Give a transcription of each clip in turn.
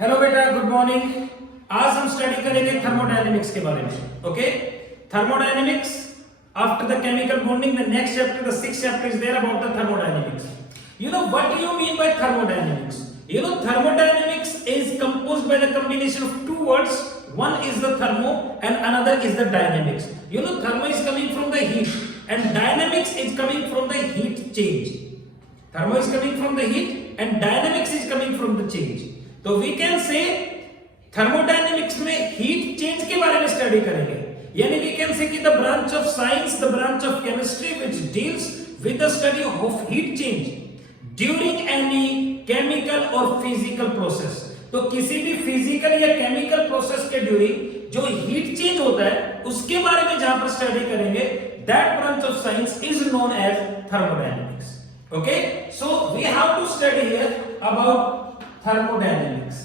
Hello बेटा, good morning. आज हम स्टडी करेंगे थर्मोडायनेमिक्स के बारे में। Okay, thermodynamics after the chemical bonding, the next chapter, the sixth chapter is there about the thermodynamics. You know what do you mean by thermodynamics? You know thermodynamics is composed by the combination of two words. One is the thermo and another is the dynamics. You know thermo is coming from the heat and dynamics is coming from the heat change. Thermo is coming from the heat and dynamics is coming from the change. तो we can से thermodynamics में heat change के बारे में study करेंगे, यानी we can say that the branch of science, the branch of chemistry which deals with the study of heat change during any chemical और physical process. तो किसी भी फिजिकल या केमिकल प्रोसेस के ड्यूरिंग जो हीट चेंज होता है उसके बारे में जहां पर स्टडी करेंगे, that branch of science is known as thermodynamics. Okay, so we have to study here about thermodynamics.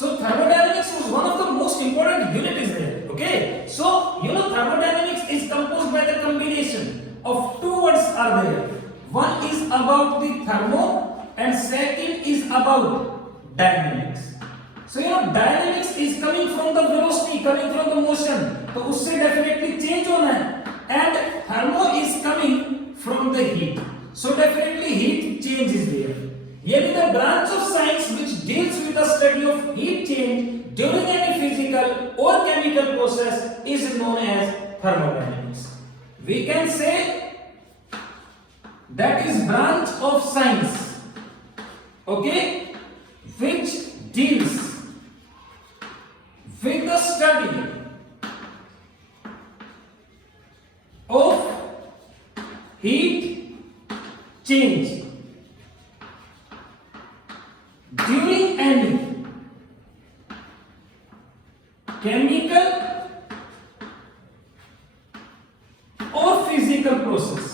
So thermodynamics is one of the most important unit is there. Okay, so you know thermodynamics is composed by the combination of two words are there. One is about the thermo and second is about dynamics. So you know dynamics is coming from the velocity, coming from the motion, तो उससे definitely change होना है, and thermo is coming from the heat. So definitely heat change is there. Yet the branch of science which deals with the study of heat change during any physical or chemical process is known as thermodynamics. We can say that is branch of science, okay, which deals with the study of heat change during any chemical or physical process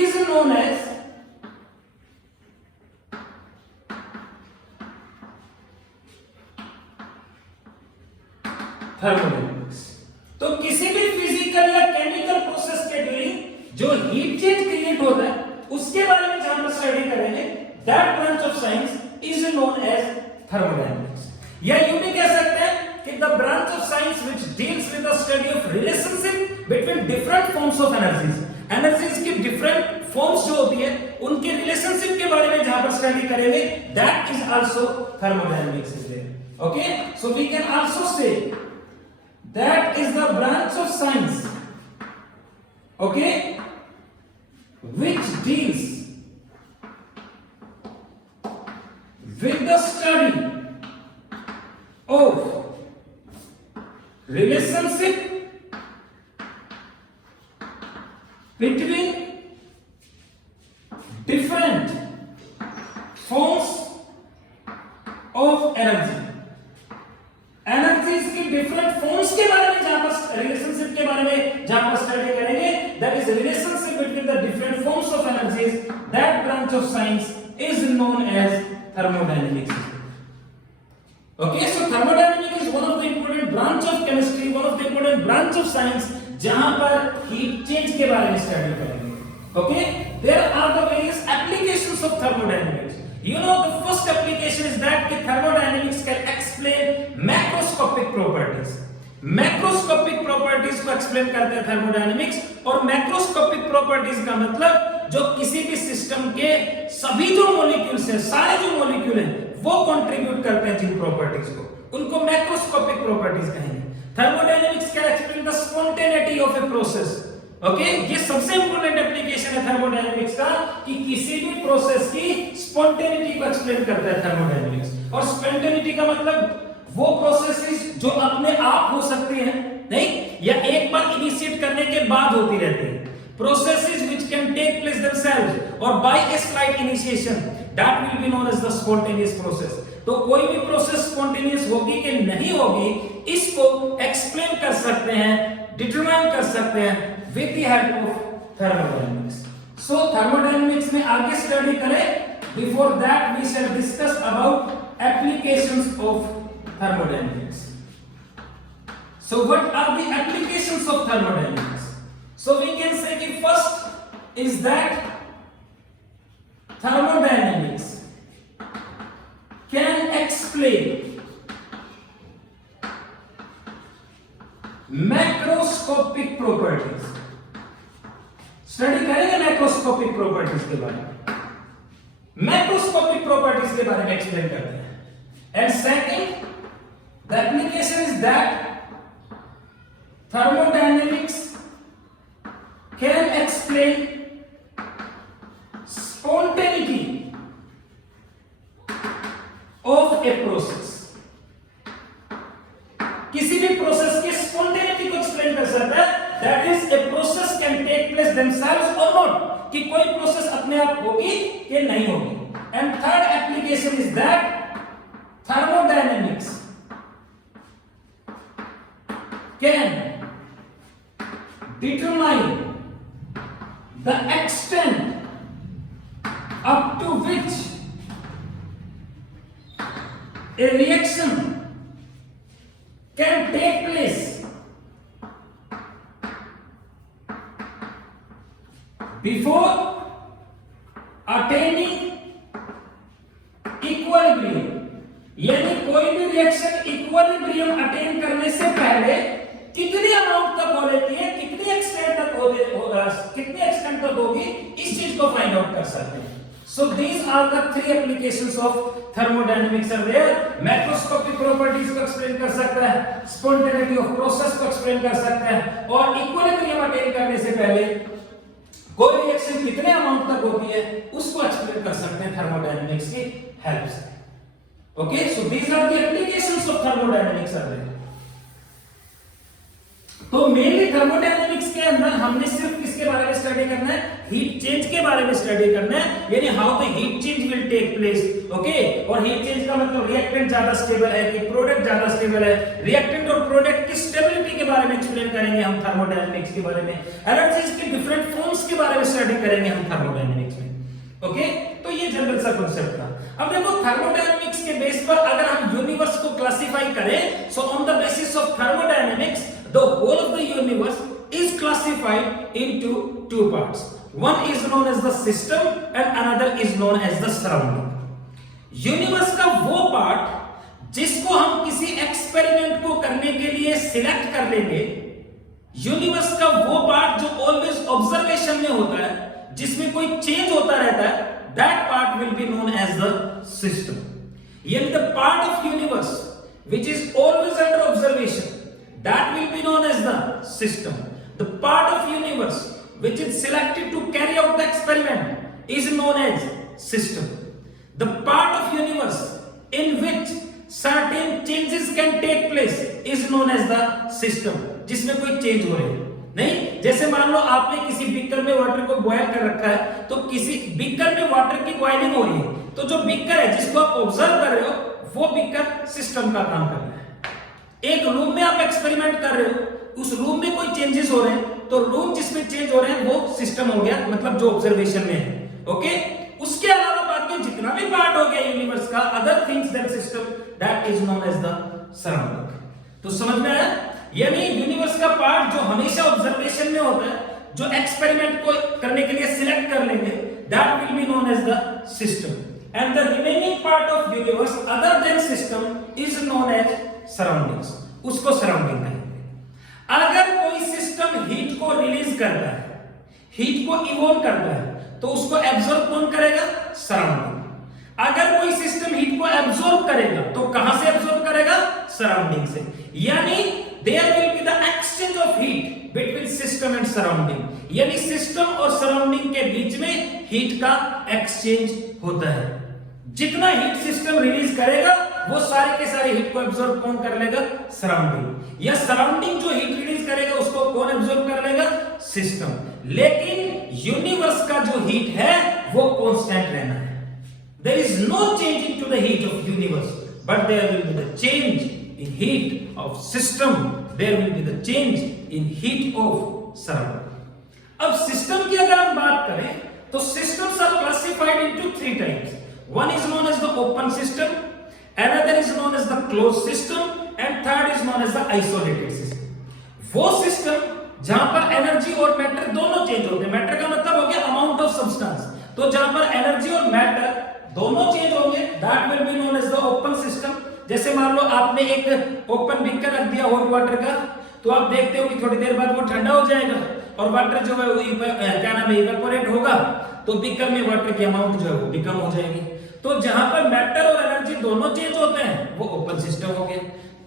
is known as thermodynamics. तो किसी भी physical या chemical process के during जो heat change create होता है उसके बारे में जहां पर स्टडी करेंगे, that branch of science is known as thermodynamics. या यूं भी कह सकते हैं कि the branch of science which deals with the study of relationship between different forms of energies. Energies की डिफरेंट फॉर्म्स जो होती है उनके रिलेशनशिप के बारे में जहां पर स्टडी करेंगे, that is also thermodynamics is there. Okay, so we can also say that is the branch of science, okay, which deals with the study of relationship between different forms of energy. Energies की different forms के बारे में जहां पर relationship के बारे में जहां पर स्टडी करेंगे, that is relationship between the different forms of energies, that branch of science is known as thermodynamics. Okay, so thermodynamics is one of the important branch of chemistry, one of the important branch of science जहां पर heat change के बारे में study करेंगे। Okay, there are the various applications of thermodynamics. You know the first application is that thermodynamics can explain macroscopic properties. Macroscopic properties को explain करते हैं thermodynamics, और macroscopic properties का मतलब जो किसी भी सिस्टम के सभी जो मॉलिक्यूल्स हैं, सारे जो मॉलिक्यूल हैं वो कंट्रीब्यूट करते हैं जिन प्रॉपर्टीज को, उनको मैक्रोस्कोपिक प्रॉपर्टीज कहेंगे। Thermodynamics can explain the spontaneity of a process. Okay, ये सबसे इंपॉर्टेंट एप्लीकेशन है थर्मोडायनेमिक्स का कि किसी भी प्रोसेस की स्पॉन्टेनिटी को एक्सप्लेन करता है थर्मोडायनेमिक्स। और स्पॉन्टेनिटी का मतलब वो प्रोसेसेस जो अपने आप हो सकती हैं, नहीं, या एक बार इनिशिएट करने के बाद होती रहती हैं। Processes which can take place themselves और by a slight initiation, that will be known as the spontaneous process. तो कोई भी प्रोसेस स्पॉन्टेनियस होगी कि नहीं होगी, इसको एक्सप्लेन कर सकते हैं, डिटरमाइन कर सकते हैं with the help of thermodynamics. So thermodynamics में आगे स्टडी करें, before that we shall discuss about applications of thermodynamics. So what are the applications of thermodynamics? So we can say the first is that macroscopic properties के बारे में, macroscopic properties के बारे में explain करते हैं। And second, the application is that thermodynamics can explain spontaneity of a process, किसी भी प्रोसेस की स्पॉन्टेनिटी को एक्सप्लेन कर सकता है, that is a process can take place themselves और नॉट, कि कोई प्रोसेस अपने आप होगी कि नहीं होगी। And third application is that thermodynamics can determine the extent up to which a reaction can take place before attaining equilibrium, यानी कोई भी रिएक्शन इक्विलिब्रियम अटेन करने से पहले कितनी अमाउंट तक हो लेती है, कितनी एक्सटेंट तक कितनी एक्सटेंट तक होगी, इस चीज को फाइंड आउट कर सकते हैं। So these are the three applications of thermodynamics are there. Macroscopic properties को एक्सप्लेन कर सकता है, स्पॉन्टेनिटी ऑफ प्रोसेस को एक्सप्लेन कर सकता है, और इक्विलिब्रियम अटेन करने से पहले कोई रिएक्शन कितने अमाउंट तक होती है उसको एक्सप्लेन कर सकते हैं थर्मोडायनेमिक्स की हेल्प से। Okay, so these are the applications of thermodynamics are there. तो मेनली थर्मोडायनेमिक्स के अंदर हमने सिर्फ किसके बारे में स्टडी करना है, हीट चेंज के बारे में स्टडी करना है, यानी how the heat change will take place. Okay, और हीट चेंज का मतलब रिएक्टेंट ज्यादा स्टेबल है कि प्रोडक्ट ज्यादा स्टेबल है, रिएक्टेंट और प्रोडक्ट की स्टेबिलिटी के बारे में एक्सप्लेन करेंगे हम थर्मोडायनेमिक्स के बारे में, एनर्जीज के डिफरेंट फॉर्म्स के बारे में स्टडी करेंगे हम थर्मोडायनेमिक्स में। ओके, तो ये जनरल सा कांसेप्ट था। अब देखो थर्मोडायनेमिक्स के बेस पर अगर हम यूनिवर्स को क्लासिफाई करें, so on the basis of thermodynamics the whole of the universe is classified into two parts. One is known as the system and another is known as the surrounding. Universe का वो part जिसको हम किसी experiment को करने के लिए select कर लेंगे, यूनिवर्स का वो पार्ट जो ऑलवेज ऑब्जर्वेशन में होता है, जिसमें कोई चेंज होता रहता है, that part will be known as the system. यानी the part of universe which is always under observation, that will be known as the system. The part of universe which is selected to carry out the experiment is known as system. The part of universe in which certain changes can take place is known as the system. जिसमें कोई change हो रही है, नहीं, जैसे मान लो आपने किसी बीकर में वाटर को बॉयल कर रखा है, तो किसी बीकर में वाटर की बॉइलिंग हो रही है, तो जो बीकर है जिसको आप ऑब्जर्व कर रहे हो, वो बीकर सिस्टम का काम कर रहा है। एक रूम में आप एक्सपेरिमेंट कर रहे हो, उस रूम में कोई चेंजेस हो रहे हैं, तो रूम जिसमें चेंज हो रहे हैं वो सिस्टम हो गया, मतलब जो ऑब्जर्वेशन में है। ओके, उसके अलावा बाकी जितना भी पार्ट हो गया यूनिवर्स का, other things than system, that is known as the surrounding. तो समझ में आया, यानी यूनिवर्स का पार्ट जो हमेशा ऑब्जर्वेशन में होता है, जो एक्सपेरिमेंट को करने के लिए सिलेक्ट कर लेंगे, that will be known as the system, and the remaining part of universe other than system is known as surroundings, उसको सराउंडिंग कहेंगे। अगर कोई सिस्टम हीट को रिलीज करता है, हीट को इवोल्व करता है, तो उसको एब्जॉर्ब कौन करेगा, सराउंडिंग। अगर कोई सिस्टम हीट को एब्जॉर्ब करेगा, तो कहां से एब्जॉर्ब करेगा, सराउंडिंग से। यानी there will be the exchange of heat between system and surrounding, यानी सिस्टम और सराउंडिंग के बीच में हीट का एक्सचेंज होता है। जितना हीट सिस्टम रिलीज करेगा, वो सारे के सारे हीट को एब्जॉर्ब कौन कर लेगा, सराउंडिंग, या सराउंडिंग जो हीट रिलीज करेगा उसको कौन एब्जॉर्ब कर लेगा, सिस्टम। लेकिन यूनिवर्स का जो हीट है वो कांस्टेंट रहना है। There is no change into the heat of universe, but there will be the change in heat of system, there will be the change in heat of surrounding. अब system की अगर हम बात करें, तो systems are classified into three types. One is known as the open system, another is known as the closed system, and third is known as the isolated system. वो system जहां पर एनर्जी और मैटर दोनों change होते हैं, matter का मतलब हो गया अमाउंट ऑफ सब्सटेंस, तो जहां पर एनर्जी और मैटर दोनों चेंज होंगे, that will be known as the open system. जैसे मान लो आपने एक ओपन बीकर रख दिया हॉट वाटर का, तो आप देखते हो कि थोड़ी देर बाद वो ठंडा हो जाएगा, और वाटर जो है वो क्या नाम है इवेपोरेट होगा, तो बीकर में वाटर की अमाउंट जो है वो भी कम हो जाएगी। तो जहां पर मैटर और एनर्जी दोनों चेंज होते हैं वो ओपन सिस्टम हो गया।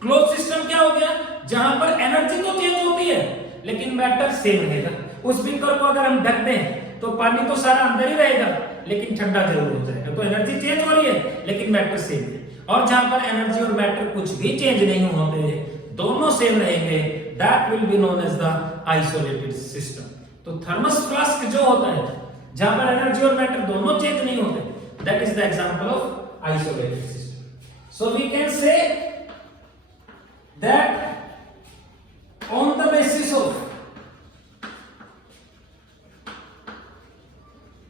क्लोज सिस्टम क्या हो गया, जहां पर एनर्जी तो चेंज होती है लेकिन मैटर सेम रहेगा। उस बीकर को अगर हम ढक दें तो पानी तो सारा अंदर ही रहेगा लेकिन ठंडा जरूर हो जाएगा, तो एनर्जी चेंज हो रही है लेकिन मैटर सेम है। और जहां पर एनर्जी और मैटर कुछ भी चेंज नहीं होते, दोनों सेम रहेंगे, that will be known as the isolated system. तो थर्मस फ्लास्क जो होता है जहां पर एनर्जी और मैटर दोनों चेंज नहीं होते, that is the example of isolated system. So we can say that on the basis of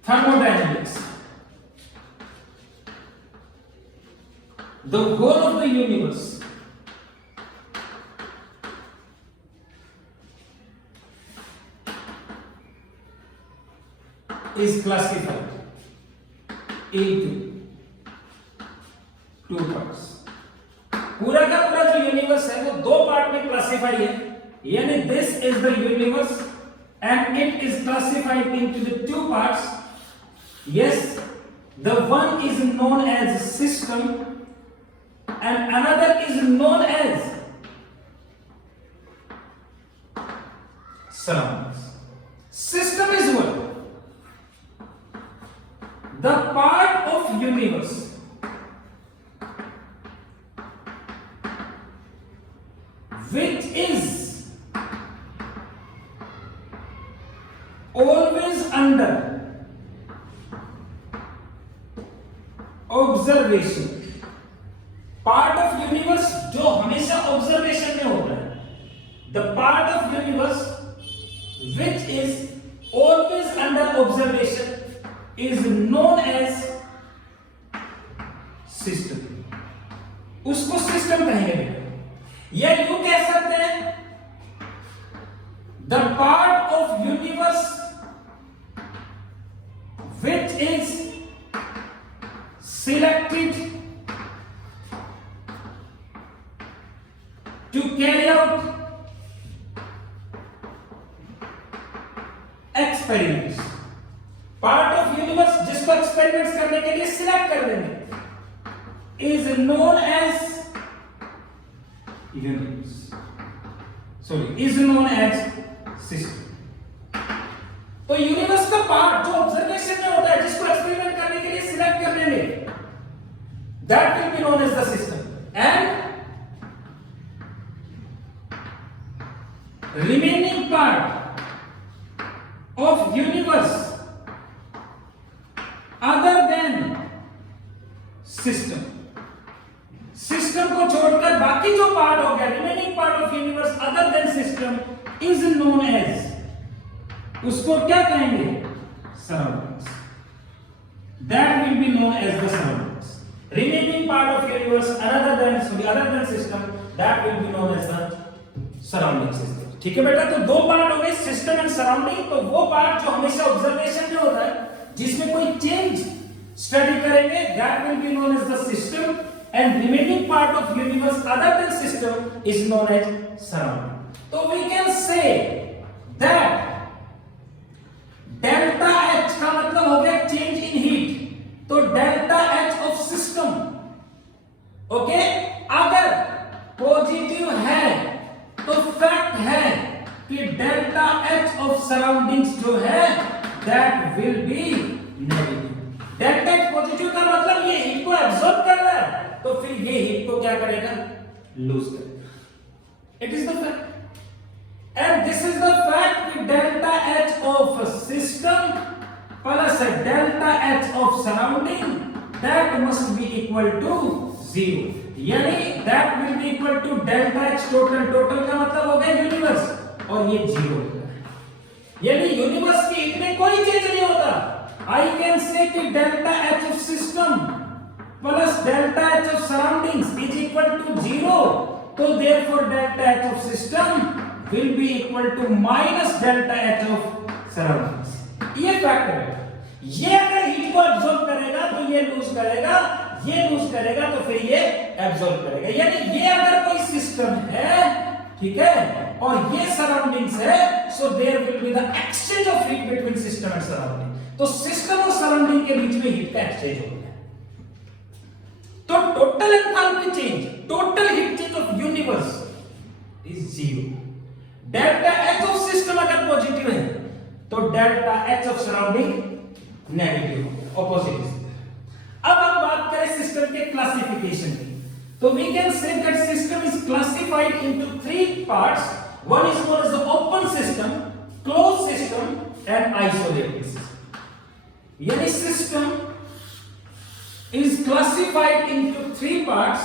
thermodynamics, the whole of the universe is classified into two parts। पूरा का पूरा जो यूनिवर्स है वो दो पार्ट में क्लासिफाई है, यानी this is the universe and it is classified into the two parts। Yes, the one is known as system and another is known as surroundings। System is what? The part of universe which is always under observation। Part of universe जो हमेशा observation में होता है, the part of universe which is always under observation is known as system. उसको system कहेंगे, या यूं कह सकते हैं the part of universe which is selected to carry out experiments। Part of universe जिसको एक्सपेरिमेंट्स करने के लिए सिलेक्ट कर देंगे is known as universe, sorry is known as system। तो यूनिवर्स का पार्ट जो ऑब्जर्वेशन में होता है, जिसको एक्सपेरिमेंट करने के लिए सिलेक्ट कर लेंगे, that will be known as the system. And remaining part of universe other than system, system को छोड़कर बाकी जो पार्ट हो गया, remaining part of universe other than system is known as, उसको क्या कहेंगे, surroundings. That will be known as the surroundings. Remaining part of universe other than system, that will be known as the surrounding system. ठीक है बेटा, तो दो part हो गए, सिस्टम एंड सराउंडिंग। तो वो पार्ट जो हमेशा ऑब्जर्वेशन में होता है, जिसमें कोई चेंज स्टडी करेंगे, that will be known as the system. And remaining part of universe other than system is known as surrounding. तो we can say that delta H का मतलब हो गया चेंज इन हीट, तो delta H of system, okay, अगर positive है तो fact है कि डेल्टा एच ऑफ सराउंडिंग्स जो है that will B negative. Delta H positive का मतलब ये हीट को एब्सॉर्ब कर रहा है, तो फिर ये हीट को क्या करेगा, लूज करेगा। It is the fact. And this is the fact that delta H of a system plus a delta H of surrounding, that must be equal to 0। यानी that will be equal to delta H total। Total का मतलब हो गया universe, और ये 0 होता है, यानी यूनिवर्स की हीट में कोई चेंज नहीं होता। I can say कि delta H of system plus delta H of surroundings is equal to 0। तो therefore delta H of system will be equal to minus delta H of surroundings। ये fact है। ये अगर heat को absorb करेगा तो ये लूज करेगा, ये लूज करेगा तो फिर ये एब्सॉर्ब करेगा। यानी ये अगर कोई सिस्टम है, ठीक है, और ये सराउंडिंग्स है, so there will be the exchange of heat between system and surrounding. तो सिस्टम और सराउंडिंग के बीच में हीट का एक्सचेंज होता है। तो total enthalpy change, total heat change of universe is zero. Delta H of system अगर पॉजिटिव है तो delta H of surrounding negative, opposite. अब हम बात करें सिस्टम के क्लासिफिकेशन की, तो we can say that system is classified into three parts. One is known as the open system, close system and isolated system. यानी system is classified into three parts.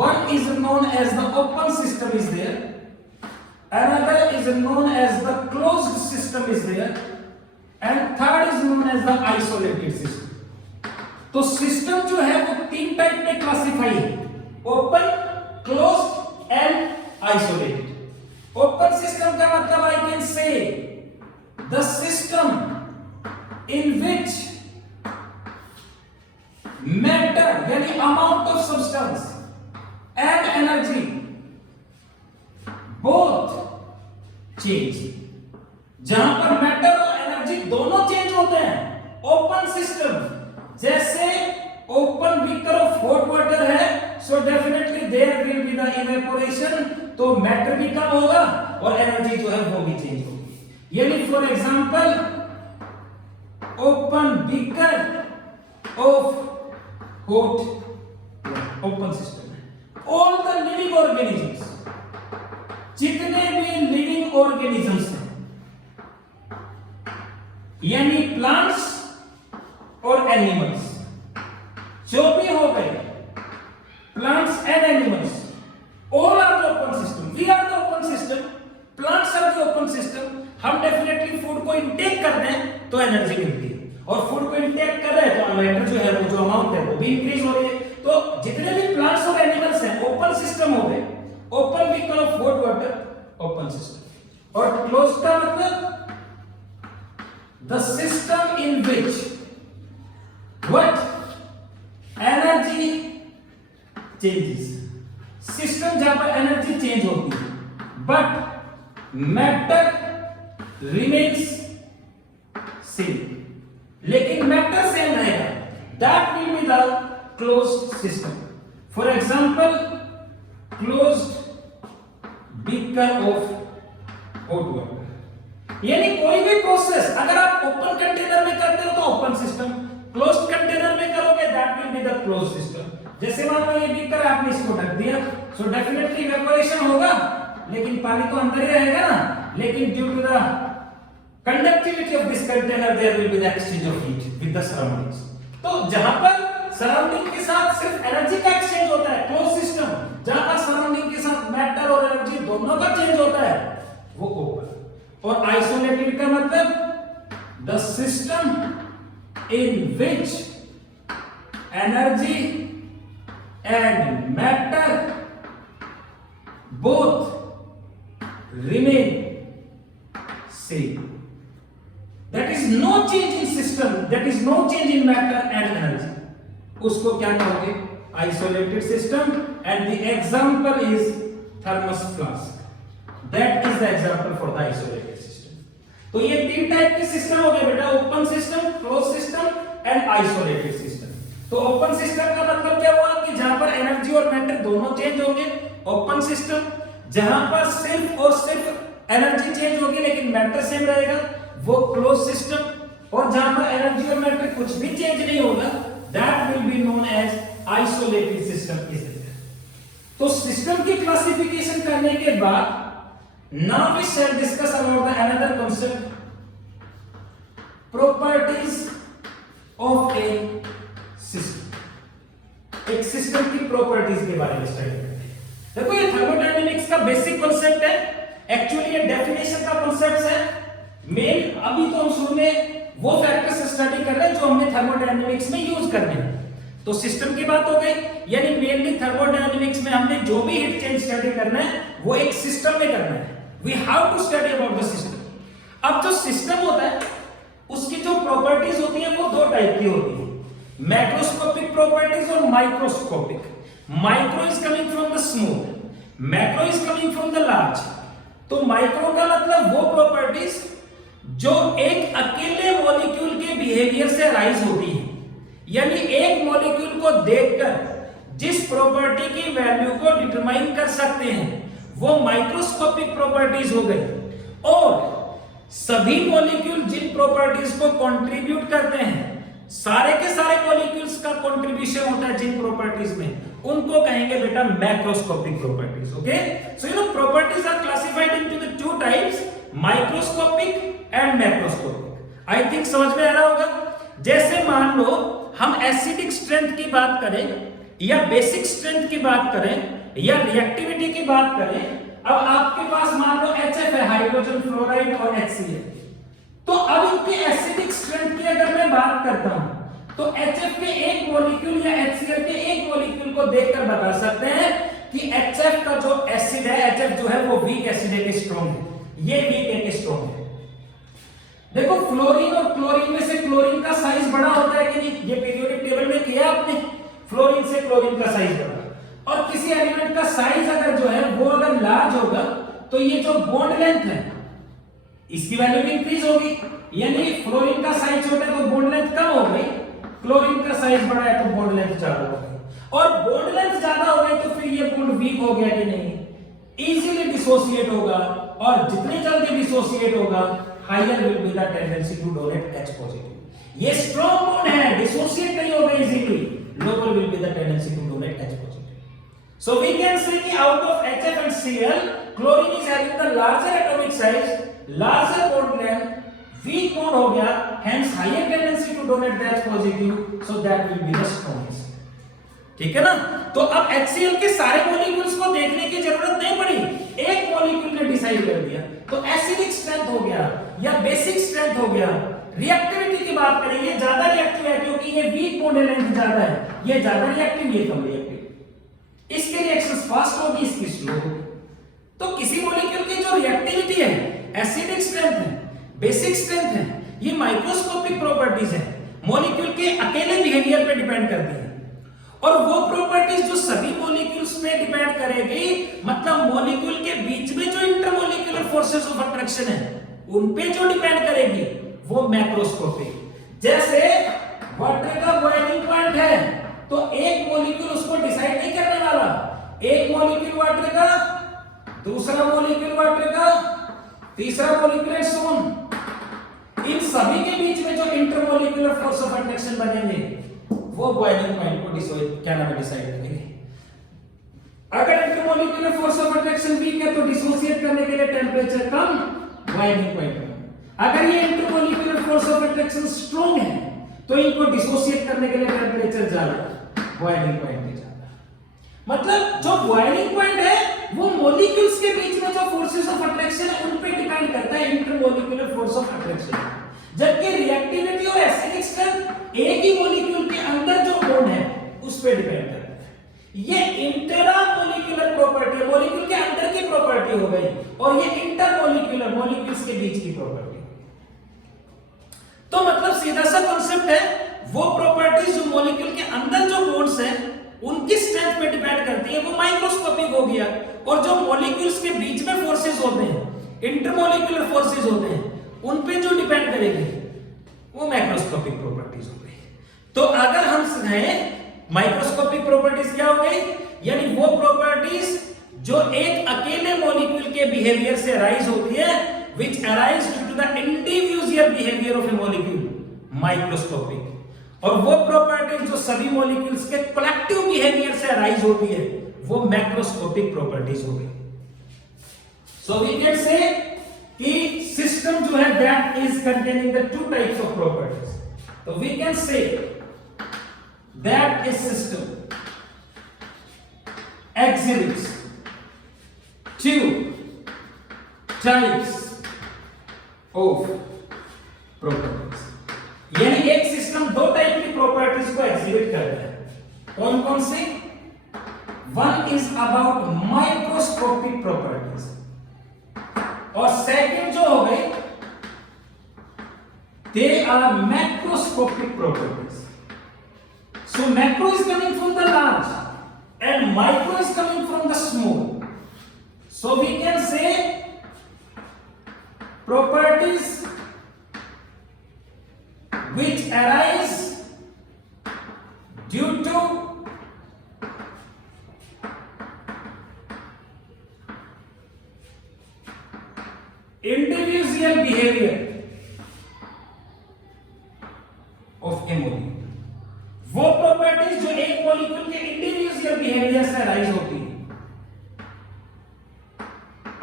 One is known as the open system is there, another is known as the closed system is there, and third is known as the isolated system. तो system जो है वो तीन type में classify है, open, closed end isolated. Open system का मतलब I can say the system in which matter यानी amount of substance and energy both change। जहां पर मैटर और एनर्जी दोनों चेंज होते हैं, ओपन सिस्टम, जैसे open beaker of hot water है, so definitely there will be the evaporation, तो मैटर भी कम होगा और एनर्जी जो है वो भी चेंज होगी। यानी for example open beaker of hot open system है, all the living organisms, जितने भी लिविंग ऑर्गेनिजम्स हैं, यानी प्लांट्स और एनिमल्स, जो भी हो गए, plants and animals, all are the open system, we are the open system, plants are the open system। हम डेफिनेटली फूड को इनटेक कर दें तो एनर्जी मिलती है, और फूड को इनटेक कर रहे हैं तो मैटर जो है वो जो अमाउंट है वो भी इंक्रीज हो रही है। तो जितने भी प्लांट्स और एनिमल्स हैं ओपन सिस्टम हो गए, open beaker of hot water, open system. और क्लोज का मतलब the system in which what energy changes, system जहां पर एनर्जी चेंज होती है बट मैटर रिमेन्स सेम, लेकिन मैटर सेम रहेगा, that will be the closed system. For example closed beaker of hot water, यानी कोई भी प्रोसेस अगर आप ओपन कंटेनर में करते हो तो ओपन सिस्टम, क्लोज्ड कंटेनर में करोगे that will be the closed system. जैसे मान लो ये बीकर आपने इसको ढक दिया, सो डेफिनेटली इवेपोरेशन होगा, लेकिन पानी तो अंदर ही रहेगा ना, लेकिन due to the conductivity of this container there will be the exchange of heat with the surroundings। तो जहां पर सराउंडिंग के साथ सिर्फ एनर्जी का एक्सचेंज होता है क्लोज सिस्टम, जहां पर सराउंडिंग के साथ मैटर और एनर्जी दोनों का चेंज होता है वो ओपन। और आइसोलेटेड का मतलब the system in which energy and matter both remain same. That is no change in system, that is no change in matter and energy, उसको क्या कहोगे? Isolated system। and the example is thermos flask, that is the example for the isolated system। तो ये तीन type के system हो गए बेटा, open system, close system and isolated system. तो ओपन सिस्टम का मतलब क्या हुआ कि जहां पर एनर्जी और मैटर दोनों चेंज होंगे, ओपन सिस्टम। जहां पर सिर्फ और सिर्फ एनर्जी चेंज होगी लेकिन मैटर सेम रहेगा, वो क्लोज सिस्टम। और जहां पर एनर्जी और मैटर कुछ भी चेंज नहीं होगा, that will be known as isolated system is there. तो सिस्टम की क्लासिफिकेशन करने के बाद now we shall discuss about the another concept, properties of a system. एक सिस्टम की प्रॉपर्टीज के बारे में स्टडी करते हैं। देखो ये थर्मोडायनेमिक्स का बेसिक कांसेप्ट है, एक्चुअली ये डेफिनेशन का कांसेप्ट है मेन। अभी तो हम शुरू में वो फैक्टर्स स्टडी कर रहे हैं जो हमने थर्मोडायनेमिक्स में यूज करने हैं। तो सिस्टम की बात हो गई, यानी मेनली थर्मोडायनेमिक्स में हमने जो भी हीट चेंज स्टडी करना है वो एक सिस्टम में करना है। We have to study about the system. अब जो सिस्टम होता है उसकी जो प्रॉपर्टीज होती हैं वो दो टाइप की होती है, मैक्रोस्कोपिक प्रॉपर्टीज और microscopic. Micro is coming from the small, macro is coming from the large. तो माइक्रो का मतलब वो प्रॉपर्टीज जो एक अकेले मॉलिक्यूल के बिहेवियर से अराइज होती है, यानी एक मॉलिक्यूल को देखकर जिस प्रॉपर्टी की वैल्यू को डिटरमाइन कर सकते हैं वो माइक्रोस्कोपिक प्रॉपर्टीज हो गई। और सभी मॉलिक्यूल जिन प्रॉपर्टीज को कंट्रीब्यूट करते हैं, सारे के सारे मॉलिक्यूल्स का कंट्रीब्यूशन होता है जिन प्रॉपर्टीज में, उनको कहेंगे बेटा macroscopic properties. Okay, so you know properties are classified into the two types, microscopic and macroscopic. I think समझ में आ रहा होगा। जैसे मान लो हम एसिडिक स्ट्रेंथ की बात करें या बेसिक स्ट्रेंथ की बात करें या रिएक्टिविटी की बात करें, अब आपके पास मान लो HF है, हाइड्रोजन फ्लोराइड और HCl। तो अब इनके एसिडिक स्ट्रेंथ की अगर मैं बात करता हूं तो HF के एक मॉलिक्यूल या HCl के एक मॉलिक्यूल को देखकर बता सकते हैं कि HF का जो एसिड है, HF जो है वो वीक एसिड है कि स्ट्रॉन्ग है, ये वीक है कि स्ट्रॉन्ग है। देखो फ्लोरीन और क्लोरीन में से क्लोरीन का साइज बड़ा होता है कि नहीं, ये पीरियोडिक टेबल में किया आपने, फ्लोरीन से क्लोरीन का साइज बड़ा। और किसी एलिमेंट का साइज अगर जो है वो अगर लार्ज होगा तो ये जो बॉन्ड लेंथ है इसकी वैल्यू भी इंक्रीज होगी, यानी फ्लोरीन का साइज छोटा है तो बॉन्ड लेंथ कम हो गई, क्लोरीन का साइज बड़ा है तो बॉन्ड लेंथ ज्यादा हो गई। और बॉन्ड लेंथ ज्यादा हो गई तो फिर ये बॉन्ड वीक हो गया कि नहीं, इजीली डिसोसिएट होगा, और जितनी जल्दी डिसोसिएट होगा higher will be the tendency to donate H positive. ये स्ट्रॉन्ग बॉन्ड है, डिसोसिएट नहीं होगा easily, lower will be the tendency to donate H positive. So we can say कि out of HF and Cl, chlorine is having the larger atomic size, larger bond length, weak bond हो गया, hence higher tendency to donate the H positive, so that will be the strongest। ठीक है ना? तो अब HCl के सारे molecules को देखने की जरूरत नहीं पड़ी, एक मॉलिक्यूल ने डिसाइड कर दिया। तो एसिडिक स्ट्रेंथ हो गया या बेसिक स्ट्रेंथ हो गया। रिएक्टिविटी की बात करें, ये ज्यादा रिएक्टिव है क्योंकि ये वीक बॉन्ड लेंथ ज्यादा है, ये ज्यादा रिएक्टिव, ये कम रिएक्टिव। इसके रिएक्शंस फास्ट होगी, इसकी स्लो होगी। तो किसी मॉलिक्यूल की जो रिएक्टिविटी है, एसिडिक स्ट्रेंथ है, बेसिक स्ट्रेंथ है, ये माइक्रोस्कोपिक प्रॉपर्टीज है, मॉलिक्यूल के अकेले बिहेवियर पे डिपेंड करती है। और वो प्रॉपर्टीज जो सभी मॉलिक्यूल्स पे डिपेंड करेगी, मतलब मॉलिक्यूल के बीच में जो इंटरमॉलिक्यूलर फोर्सेस ऑफ अट्रैक्शन है उन पे जो डिपेंड करेगी वो मैक्रोस्कोपिक। जैसे वाटर का बॉइलिंग पॉइंट है तो एक मॉलिक्यूल उसको डिसाइड नहीं करने वाला, एक मॉलिक्यूल वाटर का, दूसरा मॉलिक्यूल वाटर का, तीसरा मॉलिक्यूल एंड सो ऑन। इन सभी के बीच में जो इंटरमॉलिक्यूलर फोर्स ऑफ अट्रैक्शन बनेंगे वो बॉइलिंग पॉइंट को डिसाइड करेंगे। अगर intermolecular force of attraction weak है तो डिसोसिएट करने के लिए टेंपरेचर कम, बॉइलिंग पॉइंट कम। अगर ये intermolecular force of attraction strong है तो इनको डिसोसिएट करने के लिए टेंपरेचर ज्यादा, बॉइलिंग पॉइंट भी ज्यादा। मतलब जो बॉइलिंग पॉइंट है वो मॉलिक्यूल्स के बीच में जो फोर्सेस ऑफ अट्रैक्शन है उन पे डिपेंड करता है, इंटरमॉलिक्यूलर फोर्स ऑफ अट्रैक्शन। जबकि रिएक्टिविटी और एसिडिक स्ट्रेंथ एक ही मॉलिक्यूल के अंदर जो बॉन्ड है उस पे डिपेंड करता है। ये इंटरमॉलिक्यूलर प्रॉपर्टी, मॉलिक्यूल के अंदर की प्रॉपर्टी हो गई, और ये इंटरमॉलिक्यूलर, मॉलिक्यूल्स के बीच की प्रॉपर्टी। तो मतलब सीधा सा कॉन्सेप्ट है, वो प्रॉपर्टीज जो मॉलिक्यूल के अंदर जो बॉन्ड्स हैं उनकी स्ट्रेंथ पे डिपेंड करती है, वो माइक्रोस्कोपिक हो गया। और जो मॉलिक्यूल्स के बीच में फोर्सेस होते हैं, इंटरमॉलिक्यूलर फोर्सेस होते हैं, उन पे जो डिपेंड करेंगे वो मैक्रोस्कोपिक प्रॉपर्टीज हो गई। तो अगर हम कहें माइक्रोस्कोपिक प्रॉपर्टीज क्या हो गई, यानी वो प्रॉपर्टीज जो एक अकेले मॉलिक्यूल के बिहेवियर से अराइज होती है, which arise due to the individual behavior of a molecule, microscopic. और वो प्रॉपर्टीज जो सभी मॉलिक्यूल्स के कलेक्टिव बिहेवियर से अराइज होती है वो मैक्रोस्कोपिक प्रॉपर्टीज हो गई। सो वी कैन से कि सिस्टम जो है that is containing the two types of properties. तो we can say that is system exhibits two types of properties, यानी एक सिस्टम दो टाइप की प्रॉपर्टीज को एग्जिबिट करता है। कौन कौन से? One is about microscopic properties, और सेकंड जो हो गई they are macroscopic properties. So macro is coming from the large and micro is coming from the small. So we can say properties which arise due to individual behavior of a molecule. वो properties जो एक molecule के individual behaviour से arise होती है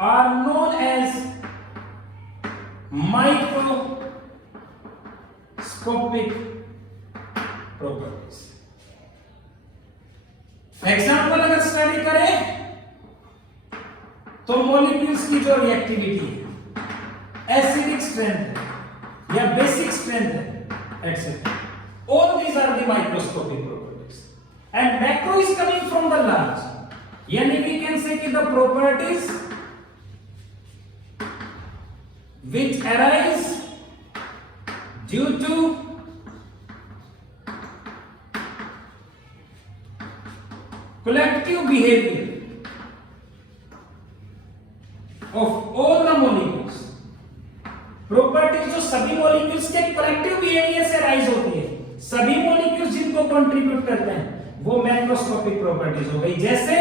are known as microscopic properties. Example अगर study करें तो मॉलिक्यूल्स की जो रिएक्टिविटी है, एसिडिक स्ट्रेंथ है या बेसिक स्ट्रेंथ है, etcetera, all these are the microscopic properties and macro is coming from the large, yani we can say ki the properties which arise due to collective behavior of all the molecules। Properties जो सभी molecules के collective behaviour से rise होती है, सभी molecules जिनको contribute करते हैं, वो मैक्रोस्कोपिक प्रॉपर्टीज हो गई। जैसे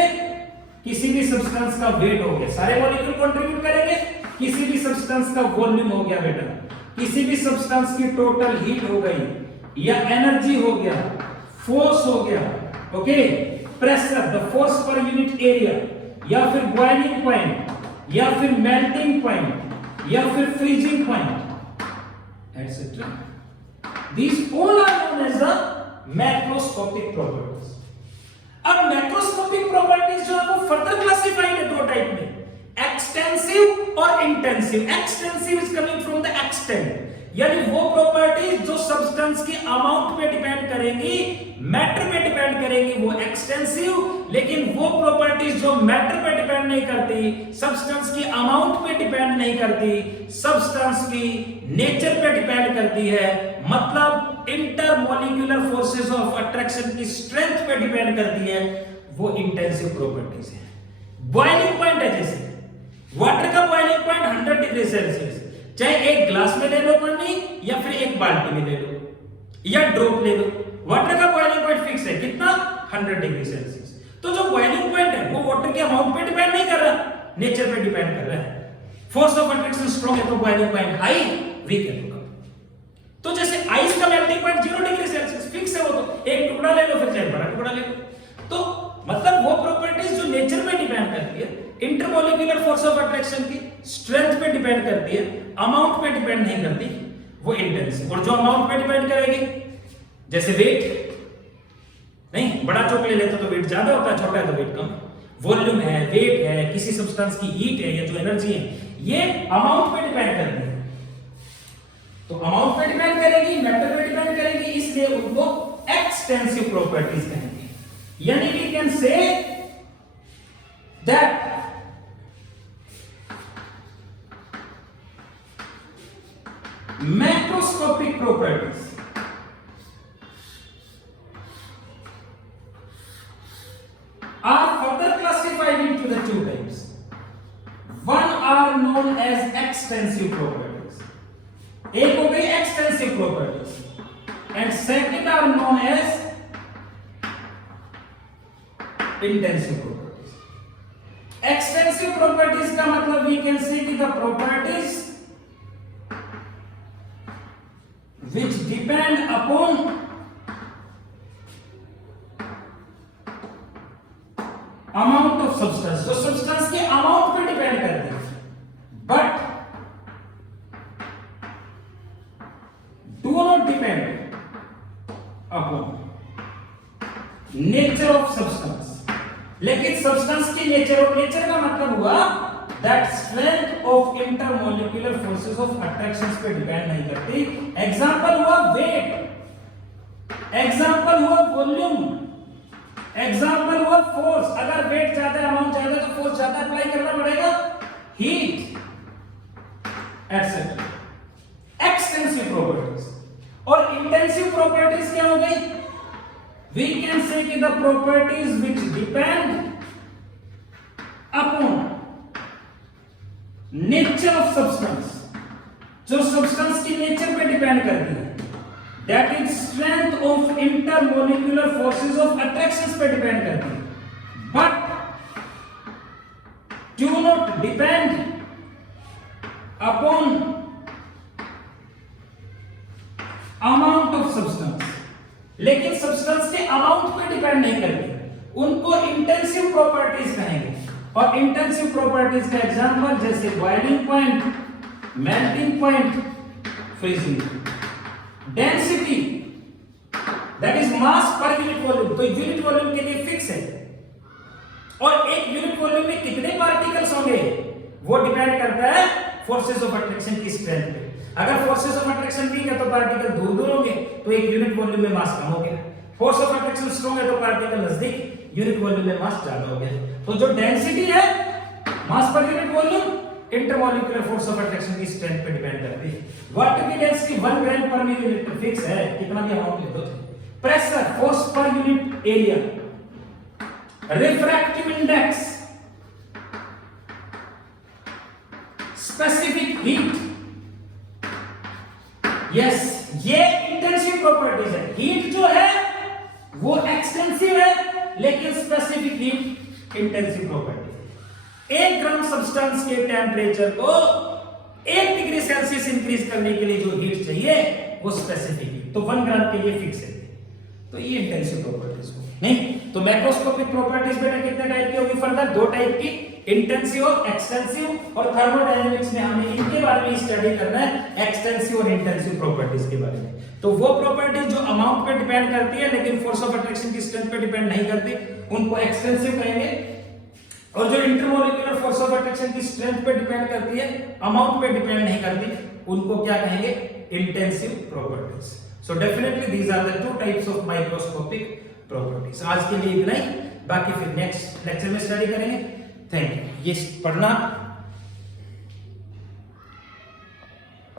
किसी भी सब्सटेंस का वेट हो गया, सारे मॉलिक्यूल कंट्रीब्यूट करेंगे। किसी भी सब्सटेंस का वॉल्यूम हो गया बेटा, किसी भी सब्सटेंस की टोटल हीट हो गई या एनर्जी हो गया, फोर्स हो गया, okay, pressure, the force per unit area, या फिर बॉइलिंग पॉइंट, या फिर मेल्टिंग पॉइंट, या फिर freezing point, etcetera. These all are known as the macroscopic properties। अब मैक्रोस्कोपिक प्रॉपर्टीज जो है वो फर्दर क्लासिफाइड है दो टाइप में, एक्सटेंसिव और intensive. Extensive is coming from the extent, यानी वो प्रॉपर्टीज जो सब्सटेंस की अमाउंट पे डिपेंड करेंगी, मैटर पे डिपेंड करेंगी, वो एक्सटेंसिव। लेकिन वो प्रॉपर्टीज जो मैटर पे डिपेंड नहीं करती, सब्सटेंस की अमाउंट पे डिपेंड नहीं करती, सब्सटेंस की नेचर पे डिपेंड करती है, मतलब इंटरमॉलिक्यूलर फोर्सेस ऑफ अट्रैक्शन की स्ट्रेंथ पे डिपेंड करती है, वो इंटेंसिव प्रॉपर्टीज है। बॉइलिंग पॉइंट है, जैसे वाटर का बॉइलिंग पॉइंट 100 डिग्री सेल्सियस, चाहे एक ग्लास में ले लो पानी या फिर एक बाल्टी में ले लो या ड्रॉप ले लो, वाटर का बॉइलिंग पॉइंट फिक्स है, कितना, 100 डिग्री सेल्सियस। तो जो बॉइलिंग पॉइंट है वो वाटर के अमाउंट पे डिपेंड नहीं कर रहा, नेचर पे डिपेंड कर रहा है। फोर्स ऑफ अट्रैक्शन स्ट्रांग है तो बॉइलिंग पॉइंट हाई, वीक है तो कम। तो जैसे आइस का melting point 0 degree Celsius fix है, वो तो एक टुकड़ा ले लो, फिर चाहे बड़ा टुकड़ा ले लो। तो मतलब वो प्रॉपर्टीज जो नेचर पे डिपेंड करती है, इंटरमॉलिक्यूलर फोर्स ऑफ अट्रैक्शन की स्ट्रेंथ पे डिपेंड करती है, अमाउंट पे डिपेंड नहीं करती, वो इंटेंसिव। और जो अमाउंट पे डिपेंड करेगी, जैसे वेट, नहीं बड़ा चौक ले लेते तो वेट ज्यादा होता है, छोटा है तो वेट कम। वॉल्यूम है, वेट है, किसी सब्सटेंस की हीट है या जो एनर्जी है, ये अमाउंट पे डिपेंड करती है। तो अमाउंट पे डिपेंड करेगी, मैटर पे डिपेंड करेगी, इसलिए उनको एक्सटेंसिव प्रॉपर्टीज कहेंगे। यानी we can say that macroscopic properties are further classified into the two types. One are known as extensive properties, एक हो गई extensive properties, and second are known as intensive properties। extensive properties का मतलब we can say कि the properties which depend upon amount of substance, जो substance के amount पे depend करते हैं, but do not depend upon nature of substance। लेकिन substance की nature, और nature का मतलब हुआ that strength of intermolecular forces of attractions पे डिपेंड नहीं करती। एग्जांपल हुआ वेट, एग्जांपल हुआ वॉल्यूम, एग्जांपल हुआ फोर्स। अगर वेट ज्यादा है, अमाउंट ज्यादा है तो फोर्स ज्यादा अप्लाई करना पड़ेगा, हीट, एटसेट्रा। Extensive properties. और इंटेंसिव प्रॉपर्टीज क्या हो गई? We can say that the properties which depend upon nature of substance, जो सब्सटेंस की नेचर पे डिपेंड करती है, that is strength of intermolecular forces of attractions पे डिपेंड करती है, but do not depend upon amount of substance. लेकिन substance के अमाउंट पे डिपेंड नहीं करती, उनको इंटेंसिव प्रॉपर्टीज कहेंगे। और इंटेंसिव प्रॉपर्टीज का एग्जांपल जैसे boiling point, melting point, freezing, density that is mass per unit volume. तो यूनिट वॉल्यूम के लिए फिक्स है, और एक यूनिट वॉल्यूम में कितने पार्टिकल्स होंगे वो डिपेंड करता है फोर्सेस ऑफ अट्रैक्शन की स्ट्रेंथ पे। अगर फोर्सेस ऑफ अट्रैक्शन वीक है तो पार्टिकल दूर दूर होंगे, तो एक यूनिट वॉल्यूम में मास कम हो गया। फोर्स ऑफ अट्रैक्शन स्ट्रांग है तो पार्टिकल नजदीक, यूनिट वॉल्यूम में मास ज्यादा हो गया। तो जो डेंसिटी है, mass per unit volume, intermolecular force of attraction की स्ट्रेंथ पे डिपेंड करती है। वाटर की डेंसिटी 1 ग्राम पर मिलीलीटर फिक्स है, कितना भी अमाउंट ले दो। Pressure, force per unit area, refractive index, specific heat, yes, ये इंटेंसिव प्रॉपर्टीज है। हीट जो है वो एक्सटेंसिव है, लेकिन स्पेसिफिक हीट इंटेंसिव प्रॉपर्टी। 1 ग्राम सब्सटेंस के टेंपरेचर को 1 डिग्री सेल्सियस इंक्रीज करने के लिए जो हीट चाहिए वो स्पेसिफिक हीट, तो 1 ग्राम के लिए फिक्स है। तो ये इंटेंसिव प्रॉपर्टीज हो नहीं। तो मैक्रोस्कोपिक प्रॉपर्टीज बेटा कितने टाइप की होगी फर्दर? 2 टाइप की, इंटेंसिव और एक्सटेंसिव। और थर्मोडायनामिक्स में हमें इनके बारे में स्टडी करना है, एक्सटेंसिव और इंटेंसिव प्रॉपर्टीज के बारे में। तो वो प्रॉपर्टीज जो अमाउंट पे डिपेंड करती है लेकिन फोर्स ऑफ अट्रैक्शन की स्ट्रेंथ पे डिपेंड नहीं करती, उनको एक्सटेंसिव कहेंगे। और जो इंटरमोलिकुलर फोर्स ऑफ अट्रैक्शन की स्ट्रेंथ पे डिपेंड करती है, अमाउंट पे डिपेंड नहीं करती, उनको क्या कहेंगे? Intensive properties. So definitely these are the 2 types of microscopic properties. आज के लिए इतना ही, बाकी फिर नेक्स्ट लेक्चर में स्टडी करेंगे। Thank you. ये पढ़ना